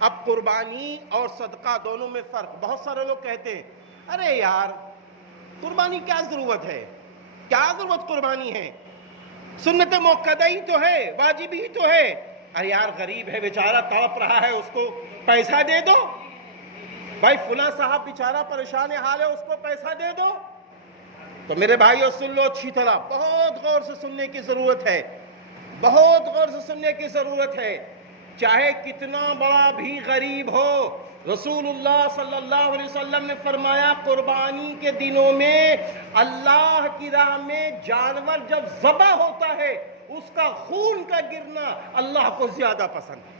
اب قربانی اور صدقہ دونوں میں فرق. بہت سارے لوگ کہتے ہیں ارے یار قربانی کیا ضرورت ہے, کیا ضرورت قربانی ہے, سنت موقدہ ہی تو ہے, واجب ہی تو ہے. ارے یار غریب ہے بیچارہ, تڑپ رہا ہے, اس کو پیسہ دے دو. بھائی فلاں صاحب بیچارہ پریشان حال ہے, اس کو پیسہ دے دو. تو میرے بھائیو سن لو اچھی طرح, بہت غور سے سننے کی ضرورت ہے, بہت غور سے سننے کی ضرورت ہے. چاہے کتنا بڑا بھی غریب ہو, رسول اللہ صلی اللہ علیہ وسلم نے فرمایا قربانی کے دنوں میں اللہ کی راہ میں جانور جب ذبح ہوتا ہے اس کا خون کا گرنا اللہ کو زیادہ پسند ہے.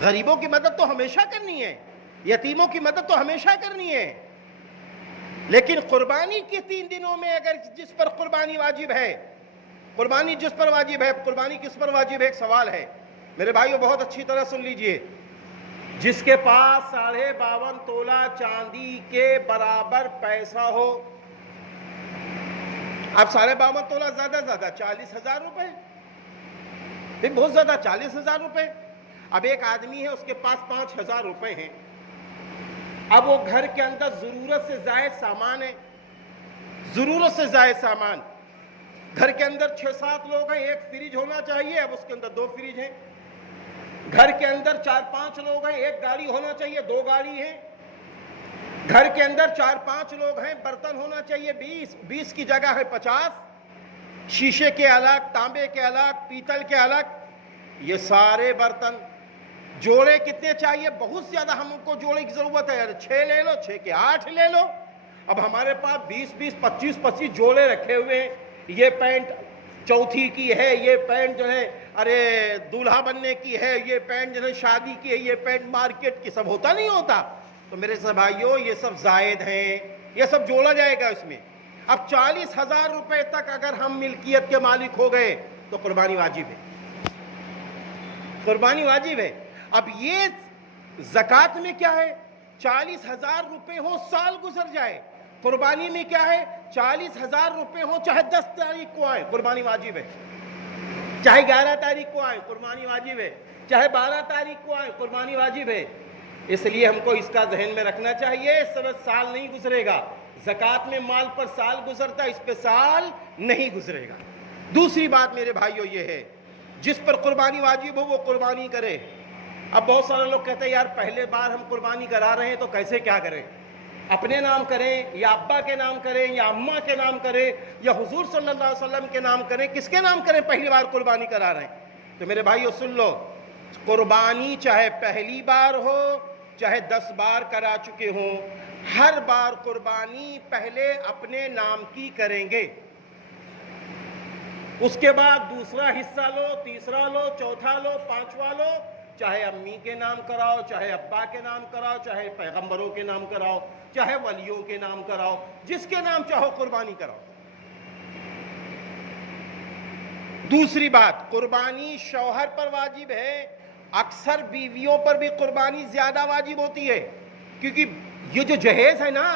غریبوں کی مدد تو ہمیشہ کرنی ہے, یتیموں کی مدد تو ہمیشہ کرنی ہے, لیکن قربانی کے 3 دنوں میں اگر جس پر قربانی واجب ہے, قربانی جس پر واجب ہے, قربانی کس پر واجب ہے, ایک سوال ہے میرے بھائیو, بہت اچھی طرح سن لیجئے. جس کے پاس 52.5 تولہ چاندی کے برابر پیسہ ہو, اب 52.5 تولہ زیادہ 40,000 روپے, بہت زیادہ 40,000 روپے. اب ایک آدمی ہے اس کے پاس 5,000 روپے ہیں, اب وہ گھر کے اندر ضرورت سے زائد سامان ہے, ضرورت سے زائد سامان, گھر کے اندر 6-7 لوگ ہیں, ایک فریج ہونا چاہیے, اب اس کے اندر 2 فریج ہیں. گھر کے اندر 4-5 لوگ ہیں, ایک گاڑی ہونا چاہیے, 2 گاڑی ہیں. گھر کے اندر 4-5 لوگ ہیں, برتن ہونا چاہیے 20 کی جگہ ہے 50, شیشے کے الگ, تانبے کے الگ, پیتل کے الگ. یہ سارے برتن, جوڑے کتنے چاہیے, بہت زیادہ ہم کو جوڑے کی ضرورت ہے, 6 لے لو, 6 کے 8 لے لو. اب ہمارے پاس 20 25 جوڑے رکھے ہوئے ہیں, یہ پینٹ چوتھی کی ہے, یہ پینٹ جو ہے ارے دولہا بننے کی ہے, یہ پینٹ جو ہے شادی کی ہے, یہ پینٹ مارکیٹ کی, سب ہوتا نہیں ہوتا. تو میرے سے بھائیو یہ سب زائد ہیں, یہ سب جوڑا جائے گا اس میں. اب 40,000 روپے تک اگر ہم ملکیت کے مالک ہو گئے تو قربانی واجب ہے, قربانی واجب ہے. اب یہ زکوٰۃ میں کیا ہے, 40,000 روپے ہو, سال گزر جائے. قربانی میں کیا ہے, 40,000 روپے ہو, چاہے 10 تاریخ کو آئے, قربانی واجب ہے. چاہے 11 تاریخ کو آئے, قربانی واجب ہے. چاہے 12 تاریخ کو آئے, قربانی واجب ہے. اس لیے ہم کو اس کا ذہن میں رکھنا چاہیے, اس طرح سال نہیں گزرے گا. زکوٰۃ میں مال پر سال گزرتا ہے, اس پہ سال نہیں گزرے گا. دوسری بات میرے بھائیو یہ ہے, جس پر قربانی واجب ہو وہ قربانی کرے. اب بہت سارے لوگ کہتے ہیں یار پہلے بار ہم قربانی کرا رہے ہیں تو کیسے کیا کریں, اپنے نام کریں یا ابا کے نام کریں یا اماں کے نام کریں یا حضور صلی اللہ علیہ وسلم کے نام کریں, کس کے نام کریں, پہلی بار قربانی کرا رہے ہیں. تو میرے بھائیو سن لو, قربانی چاہے پہلی بار ہو چاہے 10 بار کرا چکے ہوں, ہر بار قربانی پہلے اپنے نام کی کریں گے, اس کے بعد دوسرا حصہ لو, تیسرا لو, چوتھا لو, 5واں لو, چاہے امی کے نام کراؤ, چاہے ابا کے نام کراؤ, چاہے پیغمبروں کے نام کراؤ, چاہے ولیوں کے نام کراؤ, جس کے نام چاہو قربانی کراؤ. دوسری بات, قربانی شوہر پر واجب ہے, اکثر بیویوں پر بھی قربانی زیادہ واجب ہوتی ہے, کیونکہ یہ جو جہیز ہے نا,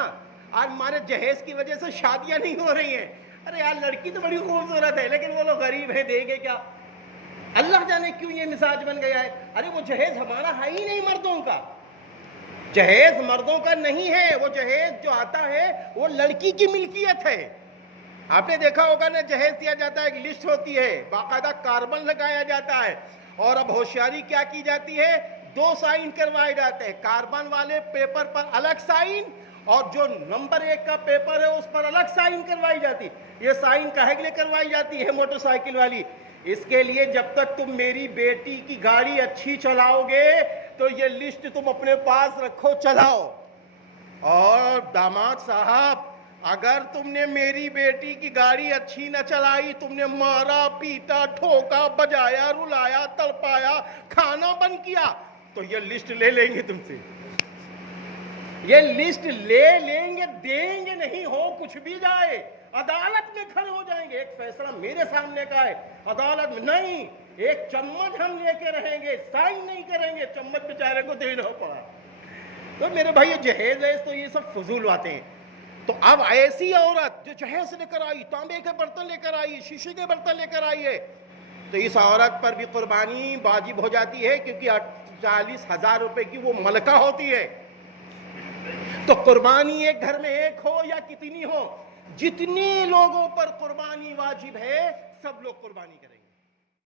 آج ہمارے جہیز کی وجہ سے شادیاں نہیں ہو رہی ہیں. ارے یار لڑکی تو بڑی خوبصورت ہے لیکن وہ لوگ غریب ہیں, دیں گے کیا, اللہ جانے کیوں یہ مزاج بن گیا ہے. ارے وہ جہیز ہمارا ہے ہی نہیں, مردوں کا جہیز مردوں کا نہیں ہے, وہ جہیز جو آتا ہے وہ لڑکی کی ملکیت ہے. آپ نے دیکھا ہوگا نا, جہیز دیا جاتا ہے, ایک لسٹ ہوتی ہے, باقاعدہ کاربن لگایا جاتا ہے, اور اب ہوشیاری کیا کی جاتی ہے, 2 سائن کروائے جاتے ہیں, کاربن والے پیپر پر الگ سائن اور جو نمبر 1 کا پیپر ہے اس پر الگ سائن کروائی جاتی. یہ سائن کاہے کے لیے کروائی جاتی ہے, موٹر سائیکل والی, اس کے لیے جب تک تم میری بیٹی کی گاڑی اچھی چلاؤ گے تو یہ لسٹ تم اپنے پاس رکھو, چلاؤ. اور داماد صاحب اگر تم نے میری بیٹی کی گاڑی اچھی نہ چلائی, تم نے مارا پیٹا ٹھوکا بجایا رلایا تڑپایا کھانا بند کیا, تو یہ لسٹ لے لیں گے تم سے, یہ لسٹ لے لیں گے, دیں گے نہیں, ہو کچھ بھی جائے عدالت میں کھڑے ہو جائیں گے. ایک فیصلہ میرے سامنے کا ہے, عدالت میں نہیں, ایک چمچ ہم لے کے رہیں گے, سائن نہیں کریں گے, چمچ بیچارے کو دینا پڑا. تو میرے بھائی جہیز تو یہ سب فضول باتیں ہیں. تو اب ایسی عورت جو جہیز لے کر آئی, تانبے کے برتن لے کر آئی, شیشے کے برتن لے کر آئی ہے, تو اس عورت پر بھی قربانی واجب ہو جاتی ہے کیونکہ 40,000 روپے کی وہ ملکہ ہوتی ہے. تو قربانی ایک گھر میں ایک ہو یا کتنی ہو، جتنے لوگوں پر قربانی واجب ہے سب لوگ قربانی کریں گے.